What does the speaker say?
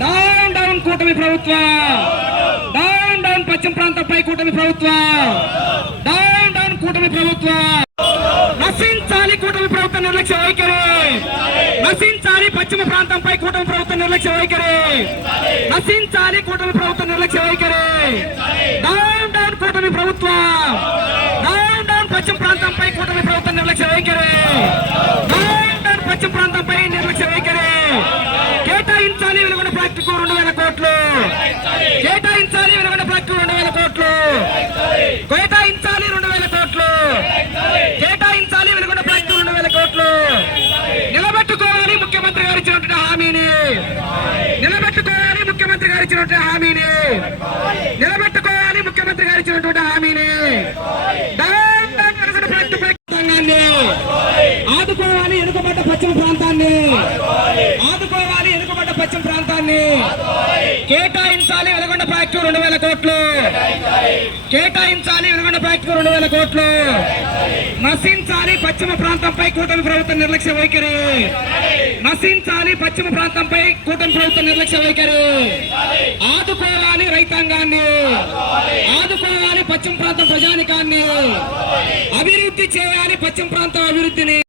Down down కూటమి ప్రభుత్వం. Down down పశ్చిమ ప్రాంతంపై కూటమి ప్రభుత్వం. డౌన్ డౌన్ కూటమి ప్రభుత్వం. నశించాలి కూటమి ప్రభుత్వ నిర్లక్ష్య వైఖరి. నశించాలి పశ్చిమ ప్రాంతంపై కూటమి ప్రభుత్వ నిర్లక్ష్య వైఖరి. నశించాలి కూటమి ప్రభుత్వ నిర్లక్ష్య వైఖరి. డౌన్ డౌన్ కూటమి ప్రభుత్వం. డౌన్ డౌన్ పశ్చిమ ప్రాంతంపై కూటమి ప్రభుత్వ నిర్లక్ష్య వైఖరి. డౌన్ డౌన్ పశ్చిమ ప్రాంతంపై నిర్లక్ష్య వైఖరి కేటాయించాలి వెలుగొండ రెండు వేల కోట్లు. కేటాయించాలి వెలుగొండ ప్రాక్టికు రెండు వేల కోట్లు. కేటాయించాలి రెండు వేల కోట్లు. కేటాయించాలి వెలుగొండ ప్రాక్టికు రెండు వేల కోట్లు. నిలబెట్టుకోవాలి ముఖ్యమంత్రి గారు ఇచ్చినటువంటి హామీని. నిలబెట్టుకోవాలి ముఖ్యమంత్రి గారు ఇచ్చినటువంటి హామీని. నిలబెట్టుకోవాలి ముఖ్యమంత్రి గారు ఇచ్చినటువంటి హామీని. ఆదుకోవాలి ఎనుకబడ్డ పశ్చిమ ప్రాంతాన్ని. ఆదుకోవాలి. ప్రాంతాన్ని కేటాయించాలి వెలగొండ ఫ్యాక్టరీ రెండు వేల కోట్లు. కేటాయించాలి వెలగొండ ఫ్యాక్టరీ రెండు వేల కోట్లు. నశించాలి పశ్చిమ ప్రాంతంపై కూటమి ప్రభుత్వం నిర్లక్ష్య వైఖరి. నశించాలి పశ్చిమ ప్రాంతంపై కూటమి ప్రభుత్వం నిర్లక్ష్య వైఖరి. ఆదుకోవాలి రైతాంగాన్ని. ఆదుకోవాలి పశ్చిమ ప్రాంతం ప్రజానికాన్ని. అభివృద్ధి చేయాలి పశ్చిమ ప్రాంతం అభివృద్ధిని.